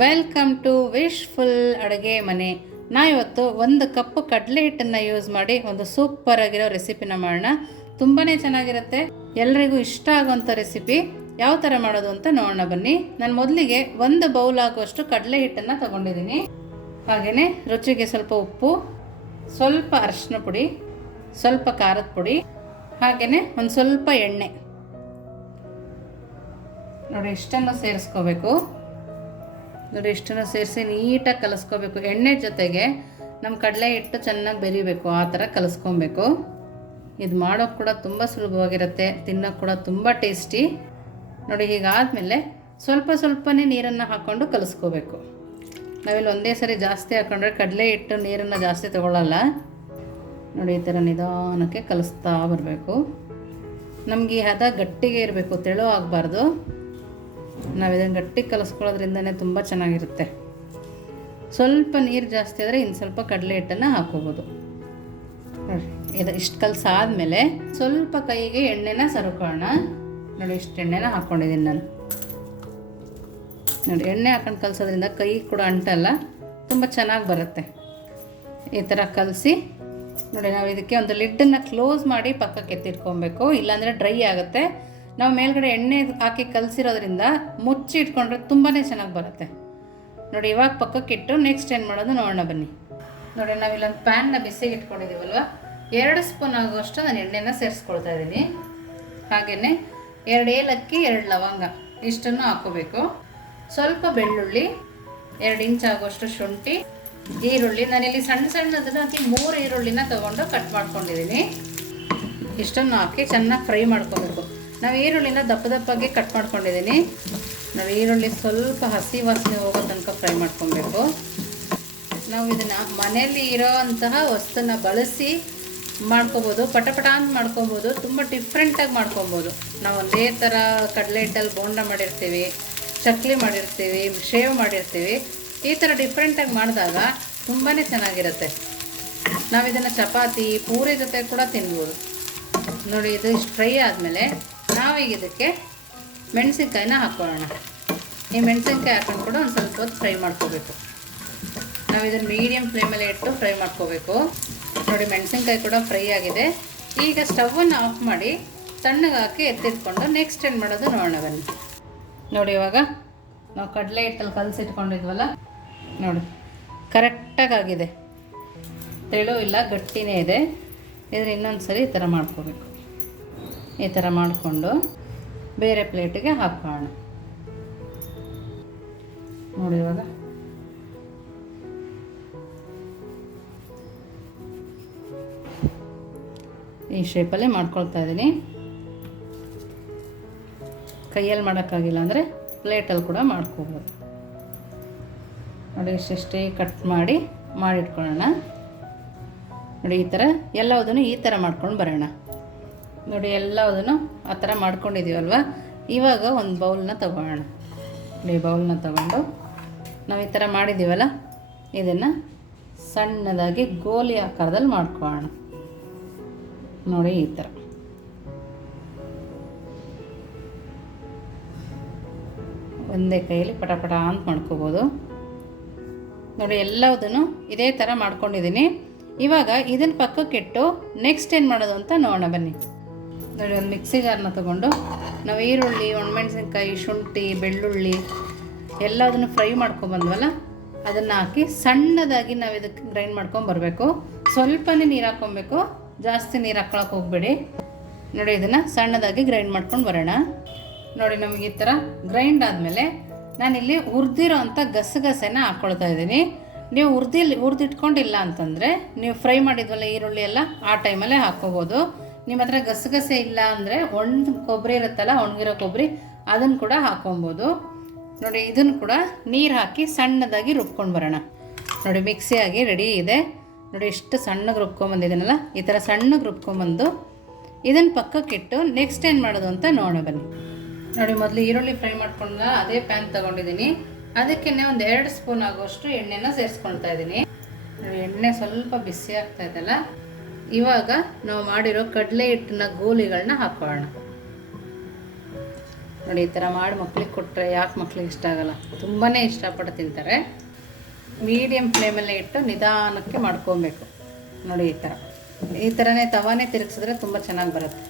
Welcome to wishful ಅಡುಗೆ ಮನೆ. ಇವತ್ತು 1 ಕಪ್ ಕಡಲೆ ಹಿಟ್ಟನ್ನು ಯೂಸ್ ಮಾಡಿ ಒಂದು ಸೂಪರ್ ಆಗಿರೋ ರೆಸಿಪಿನ ಮಾಡೋಣ. ತುಂಬಾ ಚೆನ್ನಾಗಿರುತ್ತೆ, ಎಲ್ಲರಿಗೂ ಇಷ್ಟ ಆಗುವಂಥ ರೆಸಿಪಿ. ಯಾವ ಥರ ಮಾಡೋದು ಅಂತ ನೋಡೋಣ ಬನ್ನಿ. ನಾನು ಮೊದಲಿಗೆ 1 ಬೌಲ್ ಆಗುವಷ್ಟು ಕಡಲೆ ಹಿಟ್ಟನ್ನು ತಗೊಂಡಿದ್ದೀನಿ. ಹಾಗೆಯೇ ರುಚಿಗೆ ಸ್ವಲ್ಪ ಉಪ್ಪು, ಸ್ವಲ್ಪ ಅರಿಶಿನ ಪುಡಿ, ಸ್ವಲ್ಪ ಖಾರದ ಪುಡಿ, ಹಾಗೆಯೇ ಒಂದು ಸ್ವಲ್ಪ ಎಣ್ಣೆ ನೋಡಿ ಇಷ್ಟನ್ನು ಸೇರಿಸ್ಕೋಬೇಕು. ನೋಡಿ ಇಷ್ಟನ್ನು ಸೇರಿಸಿ ನೀಟಾಗಿ ಕಲಿಸ್ಕೋಬೇಕು. ಎಣ್ಣೆ ಜೊತೆಗೆ ನಮ್ಮ ಕಡಲೆ ಹಿಟ್ಟು ಚೆನ್ನಾಗಿ ಬೆರಿಬೇಕು, ಆ ಥರ ಕಲಿಸ್ಕೊಬೇಕು. ಇದು ಮಾಡೋಕ್ಕೆ ಕೂಡ ತುಂಬ ಸುಲಭವಾಗಿರುತ್ತೆ, ತಿನ್ನೋಕ್ಕೆ ಕೂಡ ತುಂಬ ಟೇಸ್ಟಿ. ನೋಡಿ ಹೀಗಾದಮೇಲೆ ಸ್ವಲ್ಪನೇ ನೀರನ್ನು ಹಾಕ್ಕೊಂಡು ಕಲಿಸ್ಕೋಬೇಕು. ನಾವಿಲ್ಲಿ ಒಂದೇ ಸರಿ ಜಾಸ್ತಿ ಹಾಕ್ಕೊಂಡ್ರೆ ಕಡಲೆ ಹಿಟ್ಟು ನೀರನ್ನು ಜಾಸ್ತಿ ತಗೊಳ್ಳಲ್ಲ. ನೋಡಿ ಈ ಥರ ನಿಧಾನಕ್ಕೆ ಕಲಿಸ್ತಾ ಬರಬೇಕು. ನಮಗೆ ಈ ಹದ ಗಟ್ಟಿಗೆ ಇರಬೇಕು, ತೆಳು ಆಗಬಾರ್ದು. ನಾವು ಇದನ್ನು ಗಟ್ಟಿಗೆ ಕಲಿಸ್ಕೊಳ್ಳೋದ್ರಿಂದನೇ ತುಂಬ ಚೆನ್ನಾಗಿರುತ್ತೆ. ಸ್ವಲ್ಪ ನೀರು ಜಾಸ್ತಿ ಆದರೆ ಇನ್ನು ಸ್ವಲ್ಪ ಕಡಲೆ ಹಿಟ್ಟನ್ನು ಹಾಕ್ಕೋಬೋದು. ನೋಡಿ ಇದು ಇಷ್ಟು ಕಲಸಾದ್ಮೇಲೆ ಸ್ವಲ್ಪ ಕೈಗೆ ಎಣ್ಣೆನ ಸರುಕೋಣ. ನೋಡಿ ಇಷ್ಟು ಎಣ್ಣೆನ ಹಾಕ್ಕೊಂಡಿದ್ದೀನಿ ನಾನು. ನೋಡಿ ಎಣ್ಣೆ ಹಾಕೊಂಡು ಕಲಸೋದ್ರಿಂದ ಕೈ ಕೂಡ ಅಂಟಲ್ಲ, ತುಂಬ ಚೆನ್ನಾಗಿ ಬರುತ್ತೆ. ಈ ಥರ ಕಲಸಿ ನೋಡಿ ನಾವು ಇದಕ್ಕೆ ಒಂದು ಲಿಡ್ಡನ್ನು ಕ್ಲೋಸ್ ಮಾಡಿ ಪಕ್ಕಕ್ಕೆ ಎತ್ತಿಟ್ಕೊಬೇಕು, ಇಲ್ಲಾಂದರೆ ಡ್ರೈ ಆಗುತ್ತೆ. ನಾವು ಮೇಲ್ಗಡೆ ಎಣ್ಣೆ ಹಾಕಿ ಕಲಸಿರೋದ್ರಿಂದ ಮುಚ್ಚಿ ಇಟ್ಕೊಂಡ್ರೆ ತುಂಬಾ ಚೆನ್ನಾಗಿ ಬರುತ್ತೆ. ನೋಡಿ ಇವಾಗ ಪಕ್ಕಕ್ಕಿಟ್ಟು ನೆಕ್ಸ್ಟ್ ಏನು ಮಾಡೋದು ನೋಡೋಣ ಬನ್ನಿ. ನೋಡಿ ನಾವಿಲ್ಲೊಂದು ಪ್ಯಾನ್ನ ಬಿಸಿಗೆ ಇಟ್ಕೊಂಡಿದ್ದೀವಲ್ವ, 2 ಸ್ಪೂನ್ ಆಗುವಷ್ಟು ನಾನು ಎಣ್ಣೆನ ಸೇರಿಸ್ಕೊಳ್ತಾ ಇದ್ದೀನಿ. ಹಾಗೆಯೇ 2 ಏಲಕ್ಕಿ, 2 ಲವಂಗ ಇಷ್ಟನ್ನು ಹಾಕೋಬೇಕು. ಸ್ವಲ್ಪ ಬೆಳ್ಳುಳ್ಳಿ, 2 ಇಂಚ್ ಆಗುವಷ್ಟು ಶುಂಠಿ, ಈರುಳ್ಳಿ. ನಾನಿಲ್ಲಿ ಸಣ್ಣದನ್ನು ಹಾಕಿ 3 ಈರುಳ್ಳಿನ ತೊಗೊಂಡು ಕಟ್ ಮಾಡ್ಕೊಂಡಿದ್ದೀನಿ. ಇಷ್ಟನ್ನು ಹಾಕಿ ಚೆನ್ನಾಗಿ ಫ್ರೈ ಮಾಡ್ಕೋಬೇಕು. ನಾವು ಈರುಳ್ಳಿನ ದಪ್ಪಗೆ ಕಟ್ ಮಾಡ್ಕೊಂಡಿದ್ದೀನಿ. ನಾವು ಈರುಳ್ಳಿ ಸ್ವಲ್ಪ ಹಸಿ ವಾಸನೆ ಹೋಗೋ ತನಕ ಫ್ರೈ ಮಾಡ್ಕೊಬೇಕು. ನಾವು ಇದನ್ನು ಮನೆಯಲ್ಲಿ ಇರೋ ಅಂತಹ ವಸ್ತುನ ಬಳಸಿ ಮಾಡ್ಕೋಬೋದು, ಪಟ ಅಂತ ಮಾಡ್ಕೊಬೋದು. ತುಂಬ ಡಿಫ್ರೆಂಟಾಗಿ ಮಾಡ್ಕೊಬೋದು. ನಾವು ಒಂದೇ ಥರ ಕಡಲೆ ಹಿಟ್ಟಲ್ಲಿ ಬೋಂಡ ಮಾಡಿರ್ತೀವಿ, ಚಕ್ಲಿ ಮಾಡಿರ್ತೀವಿ, ಶೇವ್ ಮಾಡಿರ್ತೀವಿ. ಈ ಥರ ಡಿಫ್ರೆಂಟಾಗಿ ಮಾಡಿದಾಗ ತುಂಬಾ ಚೆನ್ನಾಗಿರುತ್ತೆ. ನಾವು ಇದನ್ನು ಚಪಾತಿ, ಪೂರಿ ಜೊತೆ ಕೂಡ ತಿನ್ಬೋದು. ನೋಡಿ ಇದು ಇಷ್ಟು ಫ್ರೈ ಆದಮೇಲೆ ನಾವೀಗ ಇದಕ್ಕೆ ಮೆಣಸಿನ್ಕಾಯಿನ ಹಾಕ್ಕೊಳ್ಳೋಣ. ಈ ಮೆಣಸಿನ್ಕಾಯಿ ಹಾಕೊಂಡು ಕೂಡ ಒಂದು ಸ್ವಲ್ಪ ಹೊತ್ತು ಫ್ರೈ ಮಾಡ್ಕೋಬೇಕು. ನಾವು ಇದನ್ನು ಮೀಡಿಯಮ್ ಫ್ಲೇಮಲ್ಲಿ ಇಟ್ಟು ಫ್ರೈ ಮಾಡ್ಕೋಬೇಕು. ನೋಡಿ ಮೆಣಸಿನ್ಕಾಯಿ ಕೂಡ ಫ್ರೈ ಆಗಿದೆ. ಈಗ ಸ್ಟವನ್ನು ಆಫ್ ಮಾಡಿ ತಣ್ಣಗೆ ಹಾಕಿ ಎತ್ತಿಟ್ಕೊಂಡು ನೆಕ್ಸ್ಟ್ ಏನು ಮಾಡೋದು ನೋಡೋಣ ಬನ್ನಿ. ನೋಡಿ ಇವಾಗ ನಾವು ಕಡಲೆ ಹಿಟ್ಟಲ್ಲಿ ಕಲಸಿಟ್ಕೊಂಡಿದ್ವಲ್ಲ, ನೋಡಿ ಕರೆಕ್ಟಾಗಿ ಆಗಿದೆ, ತೆಳು ಇಲ್ಲ, ಗಟ್ಟಿನೇ ಇದೆ. ಇದ್ರ ಇನ್ನೊಂದು ಸರಿ ಈ ಥರ ಮಾಡ್ಕೋಬೇಕು. ಈ ಥರ ಮಾಡಿಕೊಂಡು ಬೇರೆ ಪ್ಲೇಟಿಗೆ ಹಾಕೋಣ. ನೋಡಿ ಇವಾಗ ಈ ಶೇಪಲ್ಲಿ ಮಾಡ್ಕೊಳ್ತಾ ಇದ್ದೀನಿ. ಕೈಯಲ್ಲಿ ಮಾಡೋಕ್ಕಾಗಿಲ್ಲ ಅಂದರೆ ಪ್ಲೇಟಲ್ಲಿ ಕೂಡ ಮಾಡ್ಕೋಬೋದು. ನೋಡಿ ಇಷ್ಟೇ ಕಟ್ ಮಾಡಿಟ್ಕೊಳ್ಳೋಣ. ನೋಡಿ ಈ ಥರ ಎಲ್ಲದನ್ನು ಈ ಥರ ಮಾಡ್ಕೊಂಡು ಬರೋಣ. ನೋಡಿ ಎಲ್ಲದನ್ನು ಆ ಥರ ಮಾಡ್ಕೊಂಡಿದ್ದೀವಲ್ವ. ಇವಾಗ ಒಂದು ಬೌಲ್ನ ತೊಗೊಳ್ಳೋಣ. ಈ ಬೌಲ್ನ ತೊಗೊಂಡು ನಾವು ಈ ಥರ ಮಾಡಿದ್ದೀವಲ್ಲ, ಇದನ್ನು ಸಣ್ಣದಾಗಿ ಗೋಲಿ ಆಕಾರದಲ್ಲಿ ಮಾಡ್ಕೊಳ್ಳೋಣ. ನೋಡಿ ಈ ಥರ ಒಂದೇ ಕೈಯಲ್ಲಿ ಪಟ ಅಂತ ಮಾಡ್ಕೋಬೋದು. ನೋಡಿ ಎಲ್ಲದನ್ನು ಇದೇ ಥರ ಮಾಡ್ಕೊಂಡಿದ್ದೀನಿ. ಇವಾಗ ಇದನ್ನು ಪಕ್ಕಕ್ಕಿಟ್ಟು ನೆಕ್ಸ್ಟ್ ಏನು ಮಾಡೋದು ಅಂತ ನೋಡೋಣ ಬನ್ನಿ. ನೋಡಿ ಒಂದು ಮಿಕ್ಸಿ ಜಾರನ್ನ ತೊಗೊಂಡು ನಾವು ಈರುಳ್ಳಿ, ಒಣಮೆಣಸಿನ್ಕಾಯಿ, ಶುಂಠಿ, ಬೆಳ್ಳುಳ್ಳಿ ಎಲ್ಲದನ್ನು ಫ್ರೈ ಮಾಡ್ಕೊಂಬಂದ್ವಲ್ಲ, ಅದನ್ನು ಹಾಕಿ ಸಣ್ಣದಾಗಿ ನಾವು ಇದಕ್ಕೆ ಗ್ರೈಂಡ್ ಮಾಡ್ಕೊಂಬರ್ಬೇಕು. ಸ್ವಲ್ಪನೇ ನೀರು ಹಾಕ್ಕೊಬೇಕು, ಜಾಸ್ತಿ ನೀರು ಹಾಕ್ಕೊಳಕ್ಕೆ ಹೋಗಬೇಡಿ. ನೋಡಿ ಇದನ್ನು ಸಣ್ಣದಾಗಿ ಗ್ರೈಂಡ್ ಮಾಡ್ಕೊಂಡು ಬರೋಣ. ನೋಡಿ ನಮಗೆ ಈ ಥರ ಗ್ರೈಂಡ್ ಆದಮೇಲೆ ನಾನಿಲ್ಲಿ ಹುರಿದಿರೋ ಅಂಥ ಗಸಗಸೆನ ಹಾಕ್ಕೊಳ್ತಾ ಇದ್ದೀನಿ. ನೀವು ಹುರಿದಿಟ್ಕೊಂಡಿಲ್ಲ ಅಂತಂದರೆ ನೀವು ಫ್ರೈ ಮಾಡಿದ್ವಲ್ಲ ಈರುಳ್ಳಿ ಎಲ್ಲ, ಆ ಟೈಮಲ್ಲೇ ಹಾಕ್ಕೋಬೋದು. ನಿಮ್ಮ ಹತ್ರ ಗಸಗಸೆ ಇಲ್ಲ ಅಂದರೆ ಒಣ ಕೊಬ್ಬರಿ ಇರುತ್ತಲ್ಲ, ಒಣಗಿರೋ ಕೊಬ್ಬರಿ, ಅದನ್ನು ಕೂಡ ಹಾಕ್ಕೊಬೋದು. ನೋಡಿ ಇದನ್ನು ಕೂಡ ನೀರು ಹಾಕಿ ಸಣ್ಣದಾಗಿ ರುಬ್ಕೊಂಡು ಬರೋಣ. ನೋಡಿ ಮಿಕ್ಸಿಯಾಗಿ ರೆಡಿ ಇದೆ. ನೋಡಿ ಇಷ್ಟು ಸಣ್ಣಗೆ ರುಬ್ಕೊಂಬಂದಿದ್ದೀನಲ್ಲ, ಈ ಥರ ಸಣ್ಣಗೆ ರುಬ್ಕೊಂಬಂದು ಇದನ್ನು ಪಕ್ಕಕ್ಕಿಟ್ಟು ನೆಕ್ಸ್ಟ್ ಏನು ಮಾಡೋದು ಅಂತ ನೋಡೋಣ ಬನ್ನಿ. ನೋಡಿ ಮೊದಲು ಈರುಳ್ಳಿ ಫ್ರೈ ಮಾಡ್ಕೊಂಡ ಅದೇ ಪ್ಯಾನ್ ತೊಗೊಂಡಿದ್ದೀನಿ. ಅದಕ್ಕೆ ಒಂದು 2 ಸ್ಪೂನ್ ಆಗುವಷ್ಟು ಎಣ್ಣೆನ ಸೇರಿಸ್ಕೊಳ್ತಾ ಇದ್ದೀನಿ. ನೋಡಿ ಎಣ್ಣೆ ಸ್ವಲ್ಪ ಬಿಸಿ ಆಗ್ತಾ ಇದೆಯಲ್ಲ, ಇವಾಗ ನಾವು ಮಾಡಿರೋ ಕಡಲೆ ಹಿಟ್ಟಿನ ಗೋಲಿಗಳನ್ನ ಹಾಕೋಣ. ನೋಡಿ ಈ ಥರ ಮಾಡಿ ಮಕ್ಳಿಗೆ ಕೊಟ್ಟರೆ ಯಾಕೆ ಮಕ್ಳಿಗೆ ಇಷ್ಟ ಆಗೋಲ್ಲ, ತುಂಬಾ ಇಷ್ಟಪಟ್ಟು ತಿಂತಾರೆ. ಮೀಡಿಯಮ್ ಫ್ಲೇಮಲ್ಲೇ ಇಟ್ಟು ನಿಧಾನಕ್ಕೆ ಮಾಡ್ಕೊಬೇಕು. ನೋಡಿ ಈ ಥರನೇ ತವಾನೇ ತಿರುಗಿಸಿದ್ರೆ ತುಂಬ ಚೆನ್ನಾಗಿ ಬರುತ್ತೆ.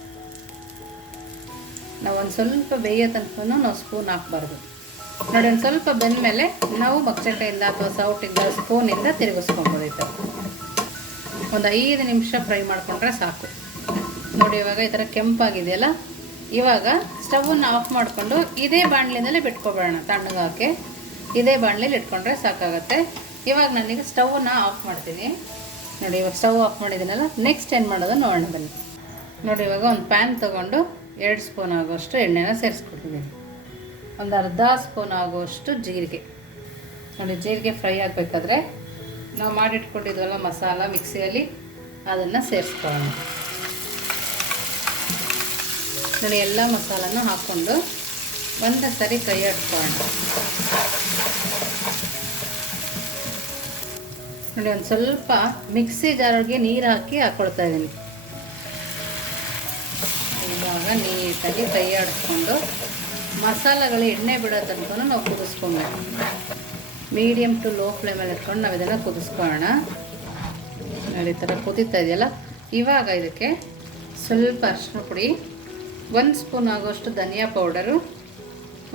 ನಾವು ಒಂದು ಸ್ವಲ್ಪ ಬೇಯೋ ತನಕ ನಾವು ಸ್ಪೂನ್ ಹಾಕಬಾರ್ದು. ನೋಡಿ ಒಂದು ಸ್ವಲ್ಪ ಬೆಂದ ಮೇಲೆ ನಾವು ಮಗ್ಚಟೆಯಿಂದ ಅಥವಾ ಸೌಟಿಂದ ಸ್ಪೂನಿಂದ ತಿರುಗಿಸ್ಕೊಬೋದು. ಈ ಥರ ಒಂದು 5 ನಿಮಿಷ ಫ್ರೈ ಮಾಡಿಕೊಂಡ್ರೆ ಸಾಕು. ನೋಡಿ ಇವಾಗ ಈ ಥರ ಕೆಂಪಾಗಿದೆಯಲ್ಲ, ಇವಾಗ ಸ್ಟವನ್ನು ಆಫ್ ಮಾಡಿಕೊಂಡು ಇದೇ ಬಾಣಲಿನಲ್ಲೇ ಬಿಟ್ಕೊಬೇಡ, ತಣ್ಣಗೆ ಹಾಕಿ ಇದೇ ಬಾಣಲಿಲಿ ಇಟ್ಕೊಂಡ್ರೆ ಸಾಕಾಗುತ್ತೆ. ಇವಾಗ ನಾನೀಗ ಸ್ಟವನ್ನು ಆಫ್ ಮಾಡ್ತೀನಿ. ನೋಡಿ ಇವಾಗ ಸ್ಟವ್ ಆಫ್ ಮಾಡಿದ್ದೀನಲ್ಲ, ನೆಕ್ಸ್ಟ್ ಏನು ಮಾಡೋದು ನೋಡೋಣ ಬನ್ನಿ. ನೋಡಿ ಇವಾಗ ಒಂದು ಪ್ಯಾನ್ ತೊಗೊಂಡು 2 ಸ್ಪೂನ್ ಆಗೋಷ್ಟು ಎಣ್ಣೆನ ಸೇರಿಸ್ಕೊಟ್ಟಿದ್ದೀನಿ. ಒಂದು ಅರ್ಧ ಸ್ಪೂನ್ ಆಗೋಷ್ಟು ಜೀರಿಗೆ. ನೋಡಿ ಜೀರಿಗೆ ಫ್ರೈ ಆಗಬೇಕಾದ್ರೆ ನಾವು ಮಾಡಿಟ್ಕೊಂಡಿದ್ವಲ್ಲ ಮಸಾಲ ಮಿಕ್ಸಿಯಲ್ಲಿ ಅದನ್ನು ಸೇರಿಸ್ಕೊಳ್ಳೋಣ. ನೋಡಿ ಎಲ್ಲ ಮಸಾಲನೂ ಹಾಕ್ಕೊಂಡು ಒಂದು ಸರಿ ಕೈ ಆಡಿಸ್ಕೊಳ್ಳೋಣ. ನೋಡಿ ಒಂದು ಸ್ವಲ್ಪ ಮಿಕ್ಸಿ ಜಾರಿಗೆ ನೀರು ಹಾಕ್ಕೊಳ್ತಾ ಇದ್ದೀನಿ. ಇವಾಗ ನೀಟಾಗಿ ಕೈ ಆಡಿಸ್ಕೊಂಡು ಮಸಾಲೆಗಳು ಎಣ್ಣೆ ಬಿಡೋ ತನಕ ನಾವು ಕುದಿಸ್ಕೊಬೇಕು. ಮೀಡಿಯಮ್ ಟು ಲೋ ಫ್ಲೇಮಲ್ಲಿ ಇಟ್ಕೊಂಡು ನಾವು ಇದನ್ನು ಕುದಿಸ್ಕೊಳ್ಳೋಣ. ನೋಡಿ ಈ ಥರ ಕುದೀತಾ ಇದೆಯಲ್ಲ, ಇವಾಗ ಇದಕ್ಕೆ ಸ್ವಲ್ಪ ಅರಿಶಿನ ಪುಡಿ, 1 ಸ್ಪೂನ್ ಆಗೋಷ್ಟು ಧನಿಯಾ ಪೌಡರು,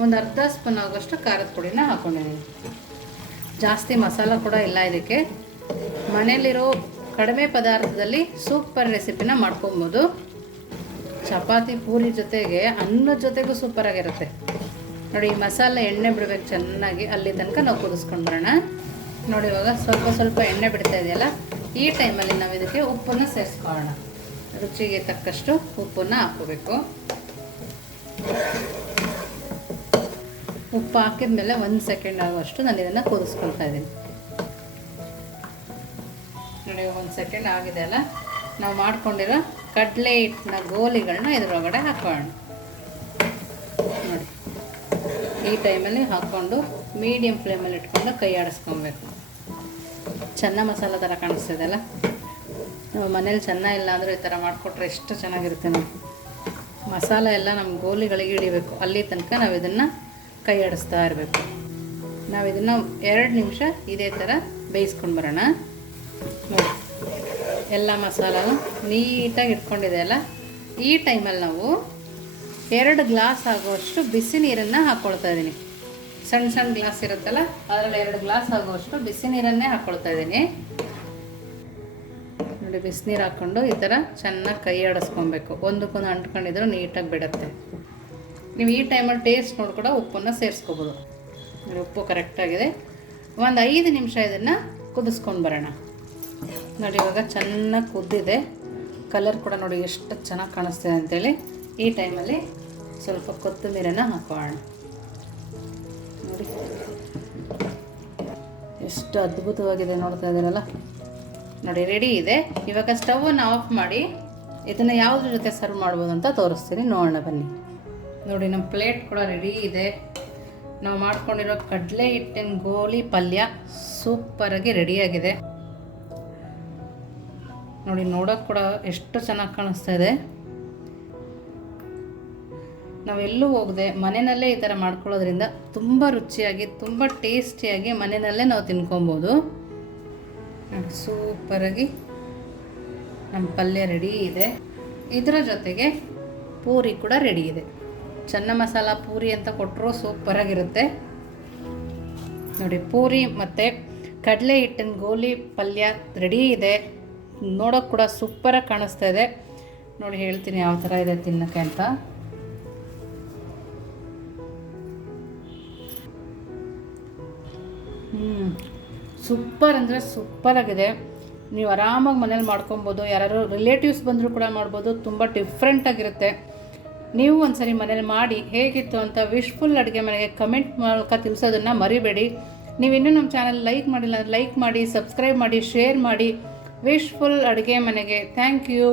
ಒಂದು ಅರ್ಧ ಸ್ಪೂನ್ ಆಗೋಷ್ಟು ಖಾರದ ಪುಡಿನ ಹಾಕ್ಕೊಂಡಿದ್ದೀನಿ. ಜಾಸ್ತಿ ಮಸಾಲ ಕೂಡ ಇಲ್ಲ ಇದಕ್ಕೆ. ಮನೇಲಿರೋ ಕಡಿಮೆ ಪದಾರ್ಥದಲ್ಲಿ ಸೂಪರ್ ರೆಸಿಪಿನ ಮಾಡ್ಕೊಬೋದು. ಚಪಾತಿ ಪೂರಿ ಜೊತೆಗೆ ಅನ್ನದ ಜೊತೆಗೂ ಸೂಪರಾಗಿರುತ್ತೆ. ನೋಡಿ ಈ ಮಸಾಲೆ ಎಣ್ಣೆ ಬಿಡಬೇಕು ಚೆನ್ನಾಗಿ, ಅಲ್ಲಿ ತನಕ ನಾವು ಕುದಿಸ್ಕೊಂಡು ಬರೋಣ. ನೋಡಿ ಇವಾಗ ಸ್ವಲ್ಪ ಎಣ್ಣೆ ಬಿಡ್ತಾ ಇದೆಯಲ್ಲ, ಈ ಟೈಮಲ್ಲಿ ನಾವು ಇದಕ್ಕೆ ಉಪ್ಪನ್ನು ಸೇರಿಸ್ಕೊಳ್ಳೋಣ. ರುಚಿಗೆ ತಕ್ಕಷ್ಟು ಉಪ್ಪನ್ನು ಹಾಕೋಬೇಕು. ಉಪ್ಪು ಹಾಕಿದ ಮೇಲೆ 1 ಸೆಕೆಂಡ್ ಆಗುವಷ್ಟು ನಾನು ಇದನ್ನು ಕುದಿಸ್ಕೊಳ್ತಾ ಇದ್ದೀನಿ. ನೋಡಿ 1 ಸೆಕೆಂಡ್ ಆಗಿದೆ ಅಲ್ಲ, ನಾವು ಮಾಡ್ಕೊಂಡಿರೋ ಕಡಲೆ ಹಿಟ್ಟಿನ ಗೋಲಿಗಳನ್ನ ಇದರೊಳಗಡೆ ಹಾಕೋಣ. ನೋಡಿ ಈ ಟೈಮಲ್ಲಿ ಹಾಕ್ಕೊಂಡು ಮೀಡಿಯಮ್ ಫ್ಲೇಮಲ್ಲಿ ಇಟ್ಕೊಂಡು ಕೈ ಆಡಿಸ್ಕೊಬೇಕು. ಚೆನ್ನ ಮಸಾಲ ಥರ ಕಾಣಿಸ್ತಿದೆ ಅಲ್ಲ, ನಾವು ಮನೇಲಿ ಚೆನ್ನ ಇಲ್ಲ ಅಂದರೂ ಈ ಥರ ಮಾಡಿಕೊಟ್ರೆ ಎಷ್ಟು ಚೆನ್ನಾಗಿರುತ್ತೆ. ನೋಡಿ ಮಸಾಲ ಎಲ್ಲ ನಮ್ಮ ಗೋಲಿಗಳಿಗೆ ಹಿಡಿಬೇಕು, ಅಲ್ಲಿ ತನಕ ನಾವು ಇದನ್ನು ಕೈ ಆಡಿಸ್ತಾ ಇರಬೇಕು. ನಾವು ಇದನ್ನು 2 ನಿಮಿಷ ಇದೇ ಥರ ಬೇಯಿಸ್ಕೊಂಡು ಬರೋಣ. ನೋಡಿ ಎಲ್ಲ ಮಸಾಲನೂ ನೀಟಾಗಿ ಇಟ್ಕೊಂಡಿದೆ ಅಲ್ಲ, ಈ ಟೈಮಲ್ಲಿ ನಾವು 2 ಗ್ಲಾಸ್ ಆಗುವಷ್ಟು ಬಿಸಿ ನೀರನ್ನು ಹಾಕ್ಕೊಳ್ತಾ ಇದ್ದೀನಿ. ಸಣ್ಣ ಗ್ಲಾಸ್ ಇರುತ್ತಲ್ಲ, ಅದರಲ್ಲಿ 2 ಗ್ಲಾಸ್ ಆಗುವಷ್ಟು ಬಿಸಿ ನೀರನ್ನೇ ಹಾಕ್ಕೊಳ್ತಾ ಇದ್ದೀನಿ. ನೋಡಿ ಬಿಸಿನೀರು ಹಾಕ್ಕೊಂಡು ಈ ಥರ ಚೆನ್ನಾಗಿ ಕೈ ಆಡಿಸ್ಕೊಬೇಕು. ಒಂದಕ್ಕೊಂದು ಅಂಟ್ಕೊಂಡಿದ್ರು ನೀಟಾಗಿ ಬಿಡುತ್ತೆ. ನೀವು ಈ ಟೈಮಲ್ಲಿ ಟೇಸ್ಟ್ ನೋಡಿ ಕೂಡ ಉಪ್ಪನ್ನು ಸೇರಿಸ್ಕೋಬೋದು. ನೋಡಿ ಉಪ್ಪು ಕರೆಕ್ಟಾಗಿದೆ. ಒಂದು 5 ನಿಮಿಷ ಇದನ್ನು ಕುದಿಸ್ಕೊಂಡು ಬರೋಣ. ನೋಡಿ ಇವಾಗ ಚೆನ್ನಾಗಿ ಕುದ್ದಿದೆ, ಕಲರ್ ಕೂಡ ನೋಡಿ ಎಷ್ಟು ಚೆನ್ನಾಗಿ ಕಾಣಿಸ್ತಿದೆ ಅಂತೇಳಿ. ಈ ಟೈಮಲ್ಲಿ ಸ್ವಲ್ಪ ಕೊತ್ತಂಬರಿನ ಹಾಕೋಣ. ನೋಡಿ ಎಷ್ಟು ಅದ್ಭುತವಾಗಿದೆ, ನೋಡ್ತಾ ಇದ್ದೀರಲ್ಲ. ನೋಡಿ ರೆಡಿ ಇದೆ. ಇವಾಗ ಸ್ಟವನ್ನು ಆಫ್ ಮಾಡಿ ಇದನ್ನು ಯಾವುದ್ರ ಜೊತೆ ಸರ್ವ್ ಮಾಡ್ಬೋದು ಅಂತ ತೋರಿಸ್ತೀನಿ, ನೋಡೋಣ ಬನ್ನಿ. ನೋಡಿ ನಮ್ಮ ಪ್ಲೇಟ್ ಕೂಡ ರೆಡಿ ಇದೆ. ನಾವು ಮಾಡ್ಕೊಂಡಿರೋ ಕಡಲೆ ಹಿಟ್ಟಿನ ಗೋಲಿ ಪಲ್ಯ ಸೂಪರಾಗಿ ರೆಡಿಯಾಗಿದೆ. ನೋಡಿ ನೋಡೋಕೆ ಕೂಡ ಎಷ್ಟು ಚೆನ್ನಾಗಿ ಕಾಣಿಸ್ತಾ ಇದೆ. ನಾವೆಲ್ಲೂ ಹೋಗದೆ ಮನೆಯಲ್ಲೇ ಈ ಥರ ಮಾಡ್ಕೊಳ್ಳೋದ್ರಿಂದ ತುಂಬ ರುಚಿಯಾಗಿ ತುಂಬ ಟೇಸ್ಟಿಯಾಗಿ ಮನೆಯಲ್ಲೇ ನಾವು ತಿನ್ಕೊಬೋದು. ಸೂಪರಾಗಿ ನಮ್ಮ ಪಲ್ಯ ರೆಡಿ ಇದೆ. ಇದರ ಜೊತೆಗೆ ಪೂರಿ ಕೂಡ ರೆಡಿ ಇದೆ. ಚೆನ್ನ ಮಸಾಲ ಪೂರಿ ಅಂತ ಕೊಟ್ಟರು ಸೂಪರಾಗಿರುತ್ತೆ. ನೋಡಿ ಪೂರಿ ಮತ್ತು ಕಡಲೆ ಹಿಟ್ಟಿನ ಗೋಲಿ ಪಲ್ಯ ರೆಡಿ ಇದೆ. ನೋಡೋಕೆ ಕೂಡ ಸೂಪರಾಗಿ ಕಾಣಿಸ್ತಾ ಇದೆ. ನೋಡಿ ಹೇಳ್ತೀನಿ ಯಾವ ಥರ ಇದೆ ತಿನ್ನೋಕ್ಕೆ ಅಂತ. ಸೂಪರ್ ಅಂದರೆ ಸೂಪರಾಗಿದೆ. ನೀವು ಆರಾಮಾಗಿ ಮನೇಲಿ ಮಾಡ್ಕೊಬೋದು. ಯಾರು ರಿಲೇಟಿವ್ಸ್ ಬಂದರೂ ಕೂಡ ಮಾಡ್ಬೋದು. ತುಂಬ ಡಿಫ್ರೆಂಟಾಗಿರುತ್ತೆ. ನೀವು ಒಂದ್ಸರಿ ಮನೇಲಿ ಮಾಡಿ ಹೇಗಿತ್ತು ಅಂತ ವಿಶ್ಫುಲ್ ಅಡುಗೆ ಮನೆಗೆ ಕಮೆಂಟ್ ಮೂಲಕ ತಿಳಿಸೋದನ್ನು ಮರಿಬೇಡಿ. ನೀವು ಇನ್ನೂ ನಮ್ಮ ಚಾನಲ್ ಲೈಕ್ ಮಾಡಿಲ್ಲ ಅಂದರೆ ಲೈಕ್ ಮಾಡಿ, ಸಬ್ಸ್ಕ್ರೈಬ್ ಮಾಡಿ, ಶೇರ್ ಮಾಡಿ. ವಿಶ್ಫುಲ್ ಅಡುಗೆ ಮನೆಗೆ ಥ್ಯಾಂಕ್ ಯು.